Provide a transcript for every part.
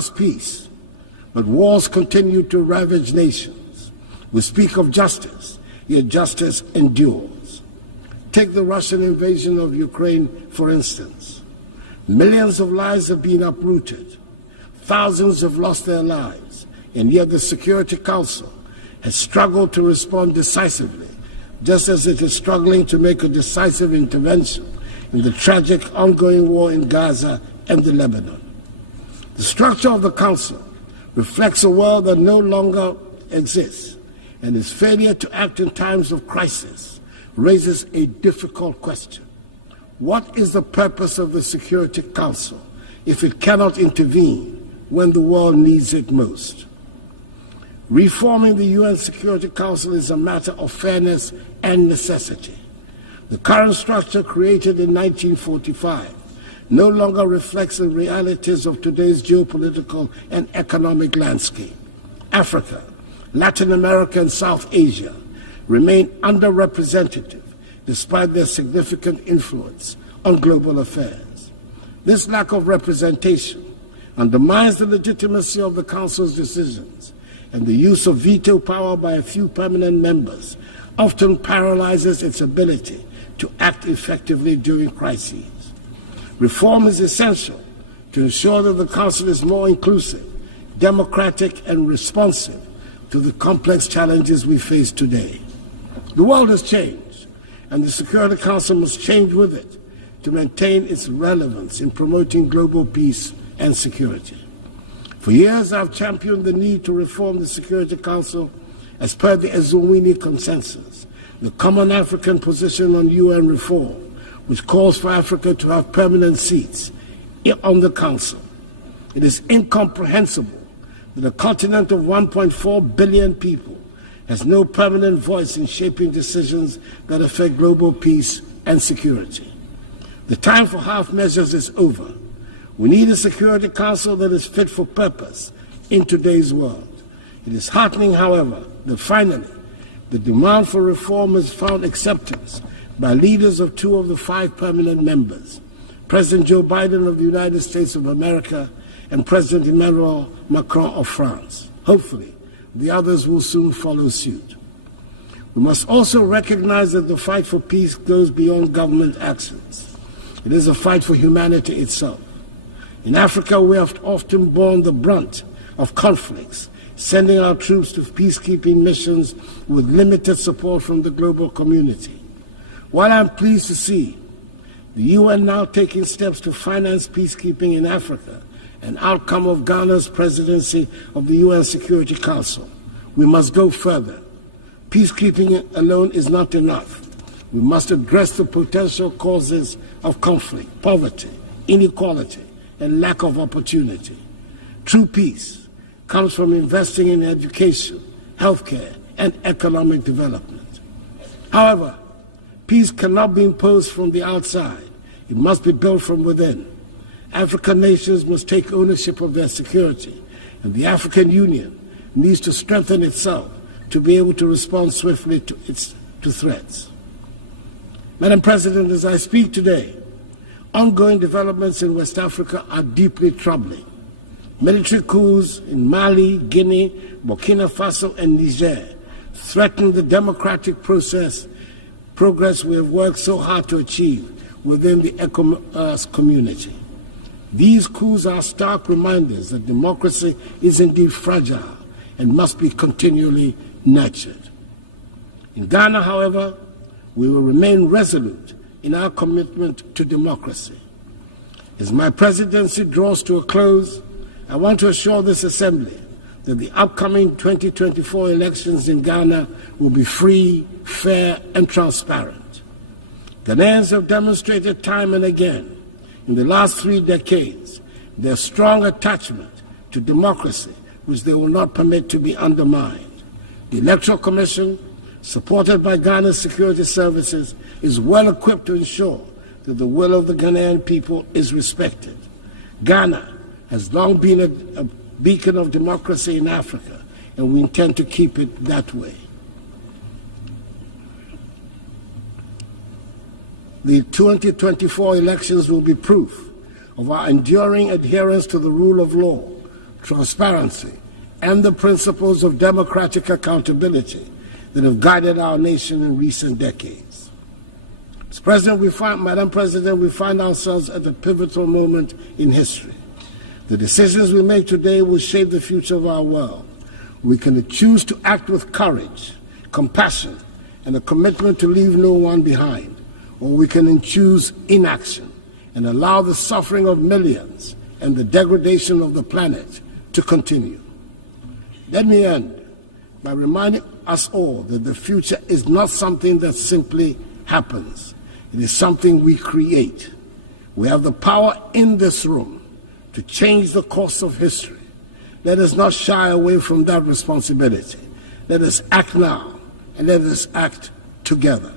discuss peace, but wars continue to ravage nations. We speak of justice, yet justice endures. Take the Russian invasion of Ukraine, for instance. Millions of lives have been uprooted. Thousands have lost their lives, and yet the Security Council has struggled to respond decisively, just as it is struggling to make a decisive intervention in the tragic ongoing war in Gaza and the Lebanon. The structure of the Council reflects a world that no longer exists, and its failure to act in times of crisis raises a difficult question. What is the purpose of the Security Council if it cannot intervene when the world needs it most? Reforming the UN Security Council is a matter of fairness and necessity. The current structure, created in 1945, no longer reflects the realities of today's geopolitical and economic landscape. Africa, Latin America, and South Asia remain underrepresented despite their significant influence on global affairs. This lack of representation undermines the legitimacy of the Council's decisions, and the use of veto power by a few permanent members often paralyzes its ability to act effectively during crises. Reform is essential to ensure that the Council is more inclusive, democratic, and responsive to the complex challenges we face today. The world has changed, and the Security Council must change with it to maintain its relevance in promoting global peace and security. For years, I've championed the need to reform the Security Council as per the Ezulwini Consensus, the common African position on UN reform, which calls for Africa to have permanent seats on the Council. It is incomprehensible that a continent of 1.4 billion people has no permanent voice in shaping decisions that affect global peace and security. The time for half measures is over. We need a Security Council that is fit for purpose in today's world. It is heartening, however, that finally the demand for reform has found acceptance by leaders of 2 of the 5 permanent members, President Joe Biden of the United States of America and President Emmanuel Macron of France. Hopefully, the others will soon follow suit. We must also recognize that the fight for peace goes beyond government actions. It is a fight for humanity itself. In Africa, we have often borne the brunt of conflicts, sending our troops to peacekeeping missions with limited support from the global community. While I'm pleased to see the UN now taking steps to finance peacekeeping in Africa, an outcome of Ghana's presidency of the UN Security Council, we must go further. Peacekeeping alone is not enough. We must address the potential causes of conflict, poverty, inequality, and lack of opportunity. True peace comes from investing in education, healthcare, and economic development. However, peace cannot be imposed from the outside. It must be built from within. African nations must take ownership of their security, and the African Union needs to strengthen itself to be able to respond swiftly to threats. Madam President, as I speak today, ongoing developments in West Africa are deeply troubling. Military coups in Mali, Guinea, Burkina Faso, and Niger threaten the democratic progress we have worked so hard to achieve within the ECOWAS community. These coups are stark reminders that democracy is indeed fragile and must be continually nurtured. In Ghana, however, we will remain resolute in our commitment to democracy. As my presidency draws to a close, I want to assure this Assembly that the upcoming 2024 elections in Ghana will be free, fair, and transparent. Ghanaians have demonstrated time and again in the last 3 decades their strong attachment to democracy, which they will not permit to be undermined. The Electoral Commission, supported by Ghana's security services, is well equipped to ensure that the will of the Ghanaian people is respected. Ghana has long been a beacon of democracy in Africa, and we intend to keep it that way. The 2024 elections will be proof of our enduring adherence to the rule of law, transparency, and the principles of democratic accountability that have guided our nation in recent decades. Madam President, we find ourselves at a pivotal moment in history. The decisions we make today will shape the future of our world. We can choose to act with courage, compassion, and a commitment to leave no one behind, or we can choose inaction and allow the suffering of millions and the degradation of the planet to continue. Let me end by reminding us all that the future is not something that simply happens. It is something we create. We have the power in this room to change the course of history. Let us not shy away from that responsibility. Let us act now, and let us act together.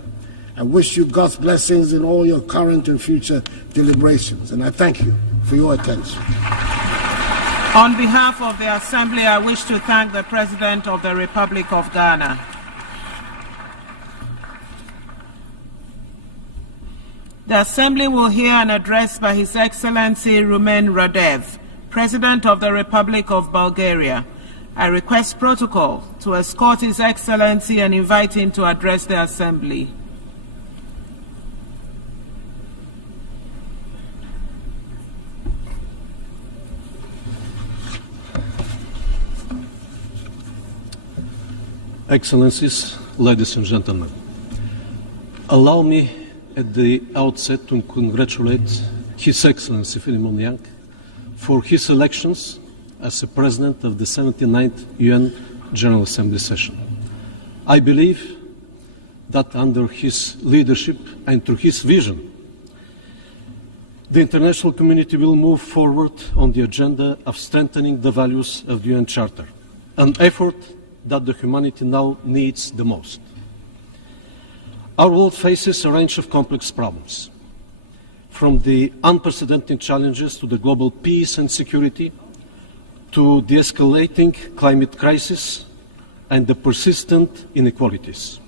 I wish you God's blessings in all your current and future deliberations, and I thank you for your attention. On behalf of the Assembly, I wish to thank the President of the Republic of Ghana. The Assembly will hear an address by His Excellency Rumen Radev, President of the Republic of Bulgaria. I request protocol to escort His Excellency and invite him to address the Assembly. Excellencies, ladies and gentlemen, allow me at the outset to congratulate His Excellency Philemon Yang for his elections as the President of the 79th UN General Assembly session. I believe that under his leadership and through his vision, the international community will move forward on the agenda of strengthening the values of the UN Charter, an effort that the humanity now needs the most. Our world faces a range of complex problems, from the unprecedented challenges to the global peace and security, to the escalating climate crisis and the persistent inequalities.